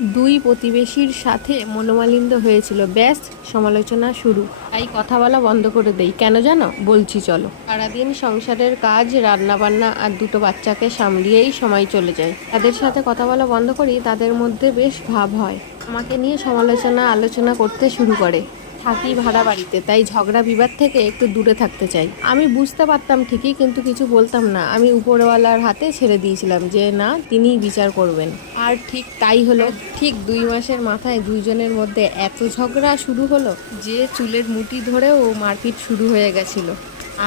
দুই প্রতিবেশীর সাথে মনোমালিন্য হয়েছিল, ব্যাস সমালোচনা শুরু। তাই কথা বলা বন্ধ করে দেই। কেন জানো? বলছি চলো। সারাদিন সংসারের কাজ, রান্নাবান্না আর দুটো বাচ্চাকে সামলিয়েই সময় চলে যায়। তাদের সাথে কথা বলা বন্ধ করি, তাদের মধ্যে বেশ ভাব হয়। আমাকে নিয়ে সমালোচনা আলোচনা করতে শুরু করে। থাকি ভাড়া বাড়িতে, তাই ঝগড়া বিবাদ থেকে একটু দূরে থাকতে চাই। আমি বুঝতে পারতাম ঠিকই, কিন্তু কিছু বলতাম না। আমি উপরওয়ালার হাতে ছেড়ে দিয়েছিলাম যে না, তিনিই বিচার করবেন। আর ঠিক তাই হলো। ঠিক 2 মাসের মাথায় দুইজনের মধ্যে এত ঝগড়া শুরু হলো যে চুলের মুঠি ধরেও মারপিট শুরু হয়ে গেছিল।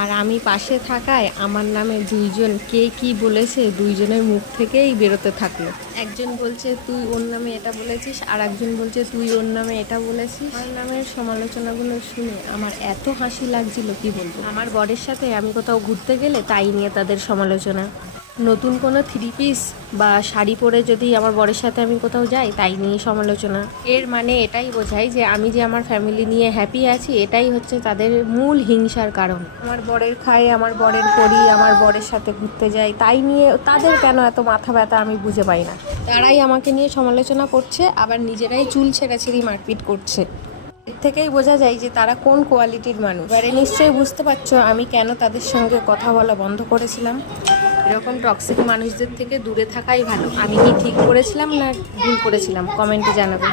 আর আমি পাশে থাকায় আমার নামে দুইজন কে কি বলেছে দুইজনের মুখ থেকেই বেরোতে থাকলো। একজন বলছে তুই ওর নামে এটা বলেছিস, আর একজন বলছে তুই ওর নামে এটা বলেছিস। আমার নামের সমালোচনাগুলো শুনে আমার এত হাসি লাগছিল কি বলবো। আমার বরের সাথে আমি কোথাও ঘুরতে গেলে তাই নিয়ে তাদের সমালোচনা। নতুন কোনো থ্রি পিস বা শাড়ি পরে যদি আমার বরের সাথে আমি কোথাও যাই, তাই নিয়ে সমালোচনা। এর মানে এটাই বোঝায় যে আমি যে আমার ফ্যামিলি নিয়ে হ্যাপি আছি, এটাই হচ্ছে তাদের মূল হিংসার কারণ। আমার বরের খাই, আমার বরের পরি, আমার বরের সাথে ঘুরতে যাই, তাই নিয়ে তাদের কেন এত মাথা ব্যথা আমি বুঝে পাই না। তারাই আমাকে নিয়ে সমালোচনা করছে, আবার নিজেরাই চুল ছেঁড়াছিঁড়ি মারপিট করছে। এর থেকেই বোঝা যায় যে তারা কোন কোয়ালিটির মানুষ। এবারে নিশ্চয়ই বুঝতে পারছো আমি কেন তাদের সঙ্গে কথা বলা বন্ধ করেছিলাম। এরকম টক্সিক মানুষদের থেকে দূরে থাকাই ভালো। আমি কি ঠিক করেছিলাম না ভুল করেছিলাম? কমেন্টে জানাবে।